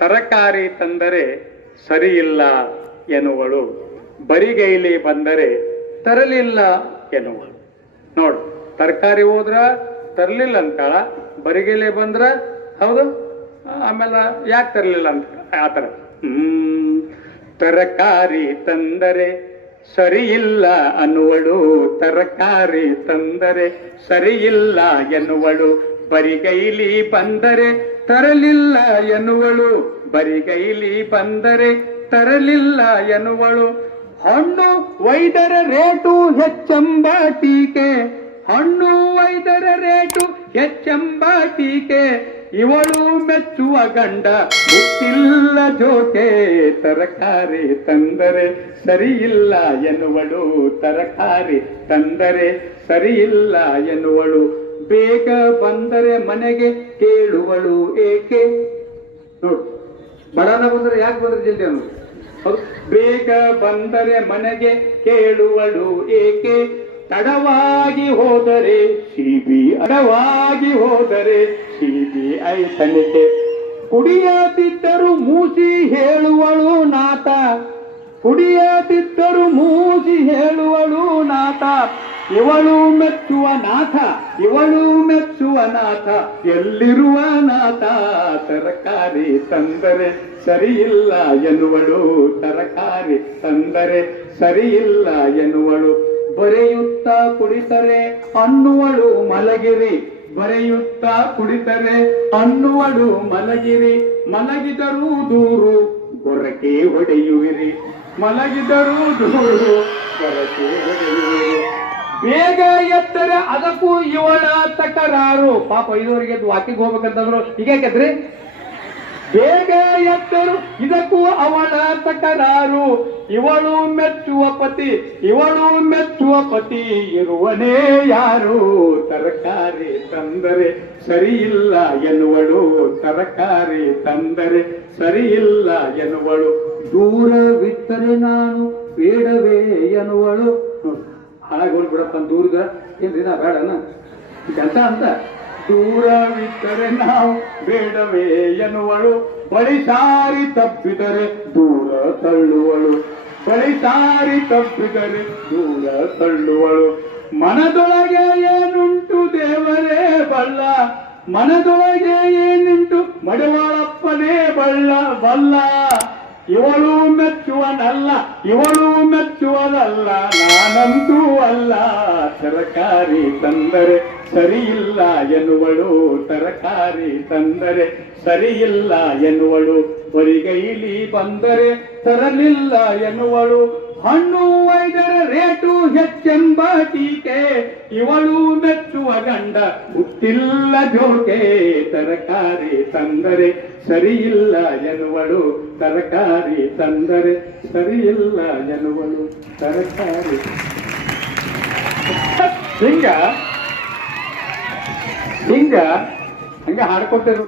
ತರಕಾರಿ ತಂದರೆ ಸರಿಯಿಲ್ಲ ಎನ್ನುವಳು. ಬರಿಗೈಲಿ ಬಂದರೆ ತರಲಿಲ್ಲ ಎನ್ನುವಳು. ನೋಡು, ತರಕಾರಿ ಹೋದ್ರ ತರಲಿಲ್ಲ ಅಂತಾಳ ಬರಿಗೈಲಿ ಬಂದ್ರ ಹೌದು? ಆಮೇಲೆ ಯಾಕೆ ತರಲಿಲ್ಲ ಅಂತ ಆ ಥರ. ಹ್ಮ್, ತರಕಾರಿ ತಂದರೆ ಸರಿಯಿಲ್ಲ ಅನ್ನುವಳು. ತರಕಾರಿ ತಂದರೆ ಸರಿಯಿಲ್ಲ ಎನ್ನುವಳು. ಬರಿಗೈಲಿ ಬಂದರೆ ತರಲಿಲ್ಲ ಎನ್ನುವಳು. ಬರಿಗೈಲಿ ಬಂದರೆ ತರಲಿಲ್ಲ ಎನ್ನುವಳು. ಹಣ್ಣು ವೈದರ ರೇಟು ಹೆಚ್ಚೆಂಬ ಟೀಕೆ. ಹಣ್ಣು ವೈದರ ರೇಟು ಹೆಚ್ಚೆಂಬ ಟೀಕೆ. ಇವಳು ಮೆಚ್ಚುವ ಗಂಡ ಗೊತ್ತಿಲ್ಲ ಜೋಕೆ. ತರಕಾರಿ ತಂದರೆ ಸರಿಯಿಲ್ಲ ಎನ್ನುವಳು. ತರಕಾರಿ ತಂದರೆ ಸರಿಯಿಲ್ಲ ಎನ್ನುವಳು. ಬೇಗ ಬಂದರೆ ಮನೆಗೆ ಕೇಳುವಳು ಏಕೆ? ನೋಡು ಬಡನ ಬಂದ್ರೆ ಯಾಕೆ ಬಂದ್ರೆ ಜಲ್ದಿ ಅವನು ಬೇಗ ಬಂದರೆ ಮನೆಗೆ ಕೇಳುವಳು ಏಕೆ? ತಡವಾಗಿ ಹೋದರೆ ಸಿಬಿ ಅಡವಾಗಿ ಹೋದರೆ ಸಿಬಿಐ ತನಿಖೆ. ಕುಡಿಯದಿದ್ದರು ಮೂಸಿ ಹೇಳುವಳು ನಾತ. ಕುಡಿಯದಿದ್ದರು ಮೂಸಿ ಹೇಳುವಳು ನಾತ. ಇವಳು ಮೆಚ್ಚುವ ನಾಥ. ಇವಳು ಮೆಚ್ಚುವ ನಾಥ, ಎಲ್ಲಿರುವ ನಾಥ? ತರಕಾರಿ ತಂದರೆ ಸರಿಯಿಲ್ಲ ಎನ್ನುವಳು. ತರಕಾರಿ ತಂದರೆ ಸರಿಯಿಲ್ಲ ಎನ್ನುವಳು. ಬರೆಯುತ್ತಾ ಕುಡಿತರೆ ಅನ್ನುವಳು ಮಲಗಿರಿ. ಬರೆಯುತ್ತಾ ಕುಡಿತರೆ ಅನ್ನುವಳು ಮಲಗಿರಿ. ಮಲಗಿದರೂ ದೂರು, ಗೊರಕೆ ಹೊಡೆಯುವಿರಿ. ಮಲಗಿದರೂ ದೂರು, ಗೊರಕೆ ಹೊಡೆಯುವಿರಿ. ಬೇಗ ಎತ್ತರೆ ಅದಕ್ಕೂ ಇವಳ ತಕರಾರು ಪಾಪ ಐದುವರೆಗೆ ವಾಕಿಂಗ್ ಹೋಗ್ಬೇಕಂತಂದ್ರು. ಹೀಗೇಕತ್ರಿ ಬೇಗ ಎತ್ತರು, ಇದಕ್ಕೂ ಅವಳ ತಕರಾರು ಇವಳು ಮೆಚ್ಚುವ ಪತಿ, ಇವಳು ಮೆಚ್ಚುವ ಪತಿ ಇರುವನೇ ಯಾರು? ತರಕಾರಿ ತಂದರೆ ಸರಿಯಿಲ್ಲ ಎನ್ನುವಳು, ತರಕಾರಿ ತಂದರೆ ಸರಿಯಿಲ್ಲ ಎನ್ನುವಳು. ದೂರವಿತ್ತರೆ ನಾನು ಬೇಡವೇ ಎನ್ನುವಳು. ಹಾಳಾಗಿ ಹೋಗ್ಬಿಡಪ್ಪ ದೂರದ ಏನ್ರಿ ನಾ ಬೇಡನ ಅಂತ ಅಂತ? ಬಿಟ್ಟರೆ ನಾವು ಬೇಡವೇ ಎನ್ನುವಳು. ಬಳಿ ಸಾರಿ ತಪ್ಪಿದರೆ ದೂರ ತಳ್ಳುವಳು. ಬಳಿ ಸಾರಿ ತಪ್ಪಿದರೆ ದೂರ ತಳ್ಳುವಳು. ಮನದೊಳಗೆ ಏನುಂಟು ದೇವರೇ ಬಲ್ಲ. ಮನದೊಳಗೆ ಏನುಂಟು ಮಡವಾಳಪ್ಪನೇ ಬಳ್ಳ ಬಲ್ಲ. ಇವಳು ಮೆಚ್ಚುವನಲ್ಲ ಇವಳು ಮೆಚ್ಚುವನಲ್ಲ, ನಾನಂತೂ ಅಲ್ಲ. ತರಕಾರಿ ತಂದರೆ ಸರಿಯಿಲ್ಲ ಎನ್ನುವಳು, ತರಕಾರಿ ತಂದರೆ ಸರಿಯಿಲ್ಲ ಎನ್ನುವಳು. ಹೊರಿಗೈಲಿ ಬಂದರೆ ತರಲಿಲ್ಲ ಎನ್ನುವಳು. ಹಣ್ಣು ವೈದರ ರೇಟು ಹೆಚ್ಚೆಂಬ ಟೀಕೆ, ಇವಳು ಮೆಚ್ಚುವ ಗಂಡ ಹುಟ್ಟಿಲ್ಲ ಜೋಕೆ, ತರಕಾರಿ ತಂದರೆ ಸರಿಯಿಲ್ಲ ಎನ್ನುವಳು, ತರಕಾರಿ ತಂದರೆ ಸರಿಯಿಲ್ಲ ಎನ್ನುವಳು, ತರಕಾರಿ. ಹಿಂಗ ಹಿಂಗ ಹಂಗ ಹಾಡ್ಕೊತಿರು